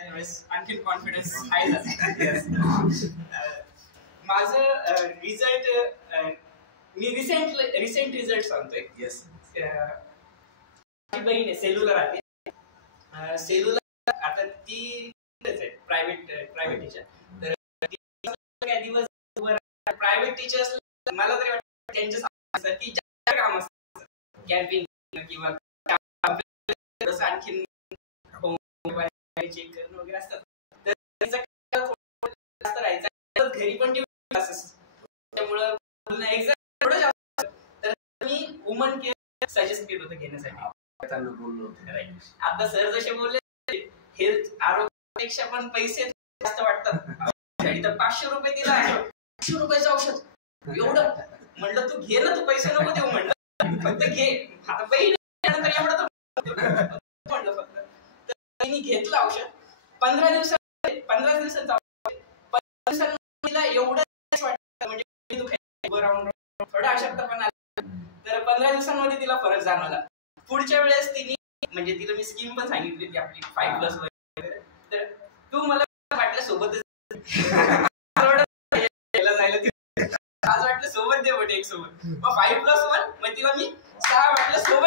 आणखी confidence high झाला. माझं रिझल्ट मी रिसेंट रिझल्ट सांगतोय. येस. माझी बहीण आहे, सेलूला राहते. सेलूला आता ती प्रायव्हेट टीचर. तर काही दिवस प्रायव्हेट टीचर्स मला तरी वाटतं त्यांच्या की जास्त काम असतं, कॅम्पिंग किंवा आणखी चेक करणं वगैरे असतात. तर जास्त राहायचं, घरी पण त्यामुळं एवढं जास्त. तर मी वुमन केअर सजेस्ट केलं होतं घेण्यासाठी. आता सर जसे बोलले हेल्थ आरोग्यापेक्षा पण पैसे जास्त वाटतात. तर 500 रुपये दिला, 500 रुपयाचं औषध एवढं. म्हणलं तू घे ना, तू पैसे नको देऊ म्हणलं, फक्त घे. आता बहीण एवढं म्हणलं फक्त. तर त्यांनी घेतलं औषध. 15 दिवसांचं तिला एवढं वाटतं म्हणजे थोडा अशक्तपणा आला. तर 15 दिवसांमध्ये तिला फरक जाणवला. पुढच्या वेळेस तिने म्हणजे तिला मी स्कीम पण सांगितली होती आपली 5+ वगैरे. तर तू मला वाटलं सोबतच आज वाटलं सोबत दे बट एक सोबत. मग 5+1 मग तिला मी 6 वाटलं सोबत.